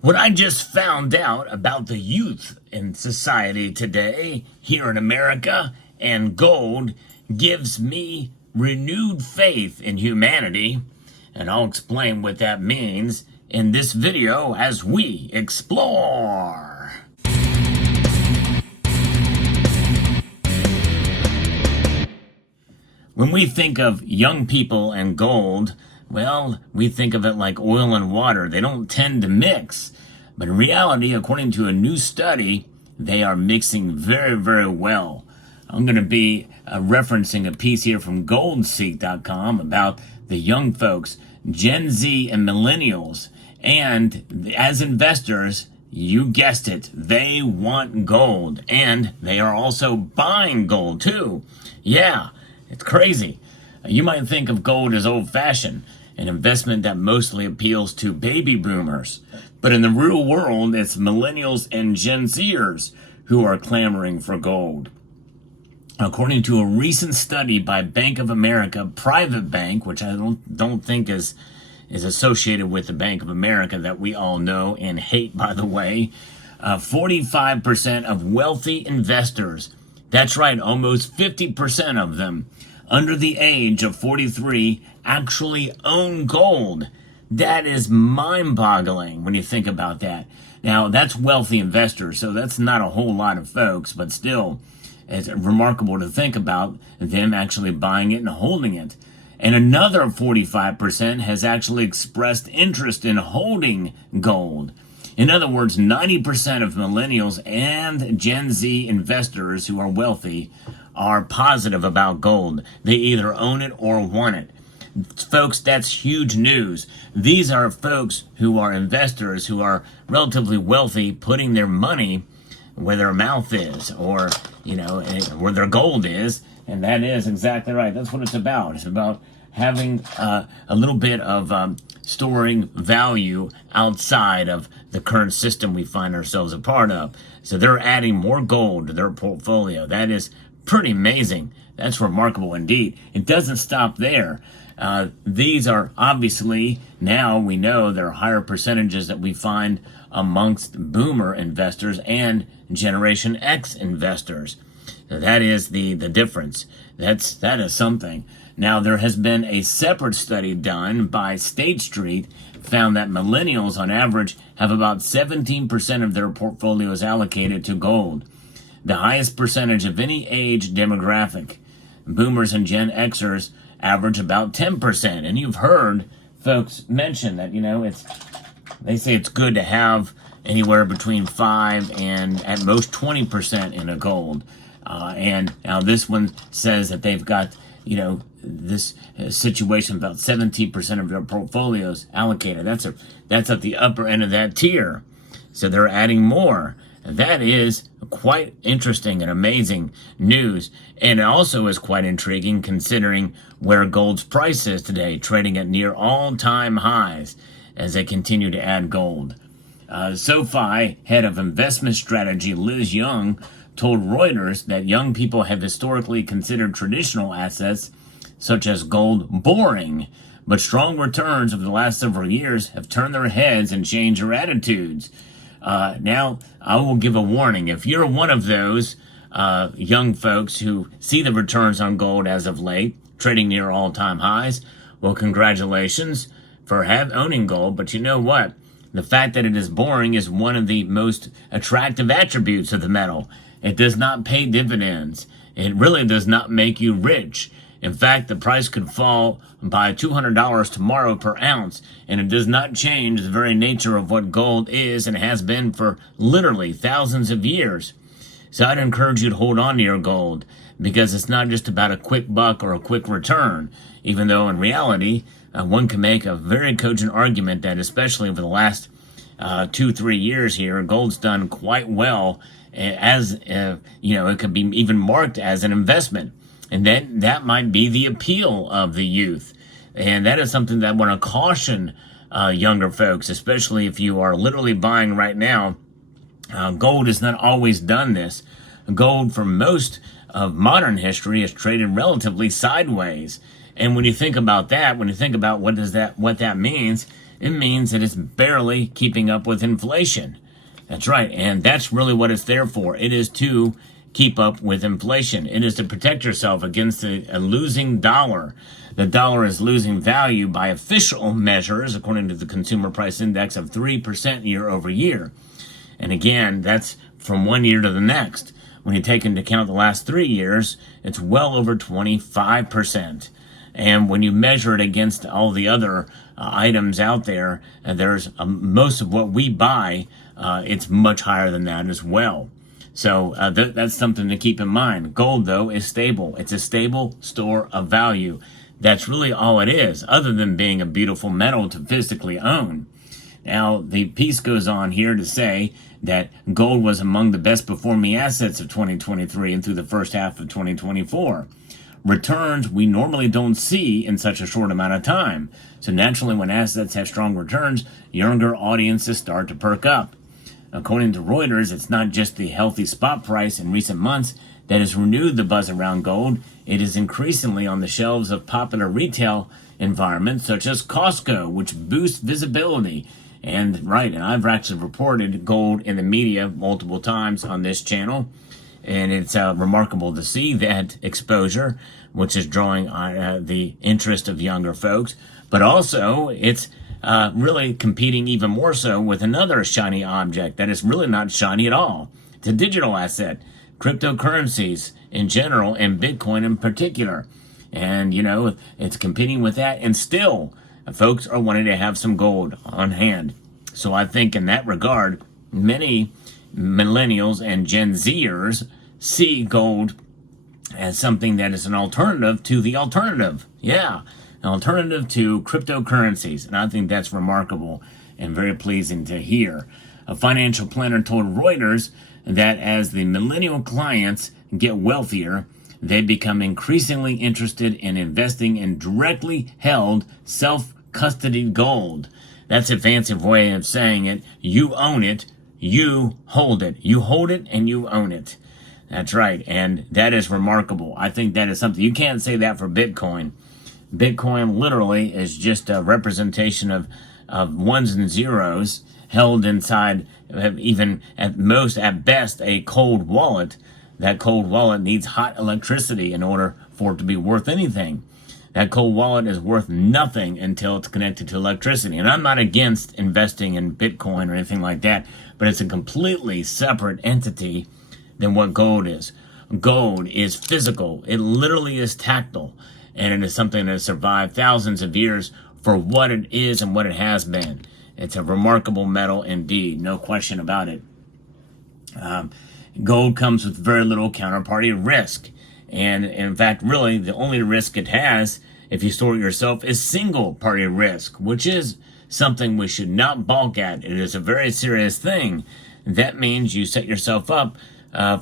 What I just found out about the youth in society today here in America and gold gives me renewed faith in humanity, and I'll explain what that means in this video as we explore. When we think of young people and gold, well, we think of it like oil and water. They don't tend to mix. But in reality, according to a new study, they are mixing very, very well. I'm going to be referencing a piece here from goldseek.com about the young folks, Gen Z and millennials. And as investors, you guessed it, they want gold. And they are also buying gold too. Yeah. It's crazy. You might think of gold as old-fashioned, an investment that mostly appeals to baby boomers. But in the real world, it's millennials and Gen Zers who are clamoring for gold. According to a recent study by Bank of America, private bank, which I don't think is associated with the Bank of America that we all know and hate, by the way, 45% of wealthy investors, that's right, almost 50% of them, under the age of 43 actually own gold. That is mind-boggling when you think about that. Now, that's wealthy investors, so that's not a whole lot of folks, but still, it's remarkable to think about them actually buying it and holding it. And another 45% has actually expressed interest in holding gold. In other words, 90% of millennials and Gen Z investors who are wealthy are positive about gold. They either own it or want it. Folks, that's huge news. These are folks who are investors who are relatively wealthy, putting their money where their mouth is, or, where their gold is. And that is exactly right. That's what it's about. It's about having a little bit of storing value outside of the current system we find ourselves a part of. So they're adding more gold to their portfolio. That is pretty amazing. That's remarkable indeed. It doesn't stop there. These are obviously, now we know there are higher percentages that we find amongst boomer investors and Generation X investors. So that is the difference. That is something. Now, there has been a separate study done by State Street, found that millennials on average have about 17% of their portfolios allocated to gold, the highest percentage of any age demographic. Boomers and Gen Xers average about 10%. And you've heard folks mention that, they say it's good to have anywhere between 5 and at most 20% in a gold. And now this one says that they've got, this situation about 17% of their portfolios allocated. That's at the upper end of that tier. So they're adding more. That is quite interesting and amazing news. And it also is quite intriguing considering where gold's price is today, trading at near all-time highs as they continue to add gold. SoFi head of investment strategy Liz Young told Reuters that young people have historically considered traditional assets such as gold boring, but strong returns over the last several years have turned their heads and changed their attitudes. Now, I will give a warning. If you're one of those young folks who see the returns on gold as of late, trading near all-time highs, well, congratulations for owning gold. But you know what? The fact that it is boring is one of the most attractive attributes of the metal. It does not pay dividends. It really does not make you rich. In fact, the price could fall by $200 tomorrow per ounce, and it does not change the very nature of what gold is and has been for literally thousands of years. So I'd encourage you to hold on to your gold, because it's not just about a quick buck or a quick return, even though in reality, one can make a very cogent argument that especially over the last 2-3 years here, gold's done quite well as, it could be even marked as an investment. And that might be the appeal of the youth. And that is something that I want to caution younger folks, especially if you are literally buying right now. Gold has not always done this. Gold, for most of modern history, has traded relatively sideways. And when you think about that, when you think about what that means, it means that it's barely keeping up with inflation. That's right, and that's really what it's there for. It is to keep up with inflation. It is to protect yourself against a losing dollar. The dollar is losing value by official measures, according to the Consumer Price Index, of 3% year over year. And again, that's from one year to the next. When you take into account the last 3 years, it's well over 25%. And when you measure it against all the other items out there, there's most of what we buy, it's much higher than that as well. So that's something to keep in mind. Gold, though, is stable. It's a stable store of value. That's really all it is, other than being a beautiful metal to physically own. Now, the piece goes on here to say that gold was among the best performing assets of 2023 and through the first half of 2024. Returns we normally don't see in such a short amount of time. So naturally, when assets have strong returns, younger audiences start to perk up. According to Reuters, it's not just the healthy spot price in recent months that has renewed the buzz around gold. It is increasingly on the shelves of popular retail environments such as Costco, which boosts visibility. And I've actually reported gold in the media multiple times on this channel. And it's remarkable to see that exposure, which is drawing the interest of younger folks. But also, it's really competing even more so with another shiny object that is really not shiny at all. It's a digital asset, cryptocurrencies in general, and Bitcoin in particular. And, it's competing with that. And still, folks are wanting to have some gold on hand. So I think in that regard, many millennials and Gen Zers see gold as something that is an alternative to the alternative. Yeah, an alternative to cryptocurrencies. And I think that's remarkable and very pleasing to hear. A financial planner told Reuters that as the millennial clients get wealthier, they become increasingly interested in investing in directly held, self-custodied gold. That's a fancy way of saying it. You own it, you hold it. You hold it and you own it. That's right, and that is remarkable. I think that is something, you can't say that for Bitcoin. Bitcoin literally is just a representation of ones and zeros held inside, even at best, a cold wallet. That cold wallet needs hot electricity in order for it to be worth anything. That cold wallet is worth nothing until it's connected to electricity. And I'm not against investing in Bitcoin or anything like that, but it's a completely separate entity than what gold is. Gold is physical. It literally is tactile. And it is something that has survived thousands of years for what it is and what it has been. It's a remarkable metal indeed, no question about it. Gold comes with very little counterparty risk. And in fact, really, the only risk it has, if you store it yourself, is single party risk, which is something we should not balk at. It is a very serious thing. That means you set yourself up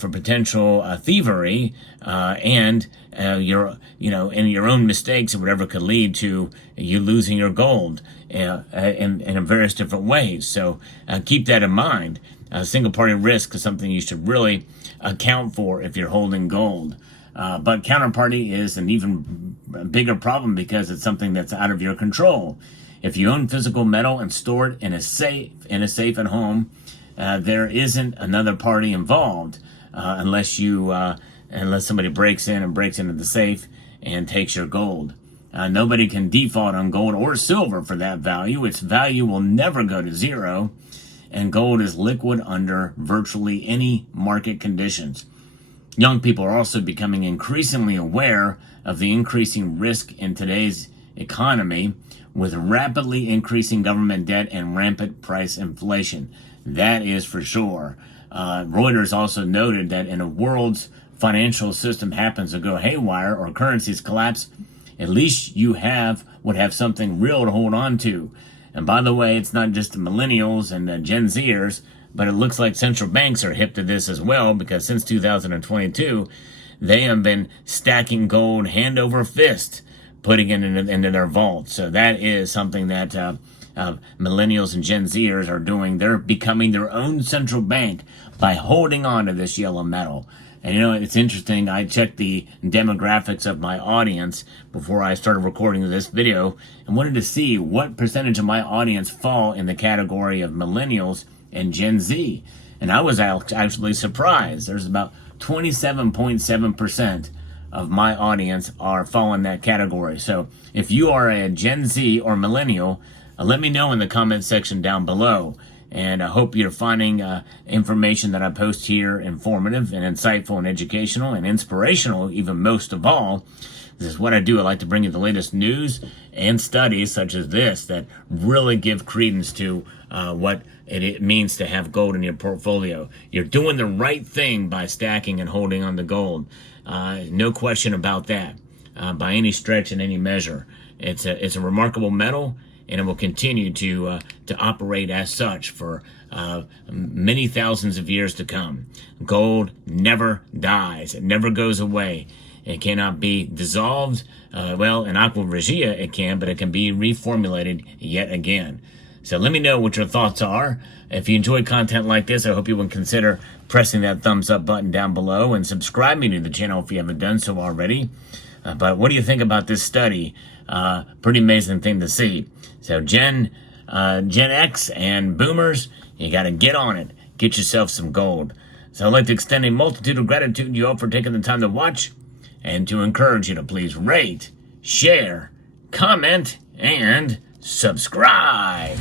for potential thievery and your own mistakes or whatever could lead to you losing your gold in various different ways. So keep that in mind. Single party risk is something you should really account for if you're holding gold. But counterparty is an even bigger problem because it's something that's out of your control. If you own physical metal and store it in a safe at home, there isn't another party involved unless somebody breaks into the safe and takes your gold. Nobody can default on gold or silver for that value. Its value will never go to zero, and gold is liquid under virtually any market conditions. Young people are also becoming increasingly aware of the increasing risk in today's economy with rapidly increasing government debt and rampant price inflation. That is for sure. Reuters also noted that in a world's financial system happens to go haywire or currencies collapse, at least you would have something real to hold on to. And by the way, it's not just the millennials and the Gen Zers, but it looks like central banks are hip to this as well, because since 2022, they have been stacking gold hand over fist, putting it into their vaults. So that is something that millennials and Gen Zers are doing. They're becoming their own central bank by holding on to this yellow metal. And you know, it's interesting. I checked the demographics of my audience before I started recording this video and wanted to see what percentage of my audience fall in the category of millennials and Gen Z. And I was actually surprised. There's about 27.7% of my audience fall in that category. So if you are a Gen Z or millennial, let me know in the comment section down below. And I hope you're finding information that I post here informative and insightful and educational and inspirational, even most of all. This is what I do. I like to bring you the latest news and studies such as this that really give credence to what it means to have gold in your portfolio. You're doing the right thing by stacking and holding on to gold. No question about that by any stretch and any measure. It's a remarkable metal, and it will continue to operate as such for many thousands of years to come. Gold never dies. It never goes away. It cannot be dissolved. Well, in aqua regia it can, but it can be reformulated yet again. So let me know what your thoughts are. If you enjoy content like this, I hope you would consider pressing that thumbs up button down below and subscribing to the channel if you haven't done so already. But what do you think about this study? Pretty amazing thing to see. So Gen X and boomers, you got to get on it. Get yourself some gold. So I'd like to extend a multitude of gratitude to you all for taking the time to watch and to encourage you to please rate, share, comment, and subscribe.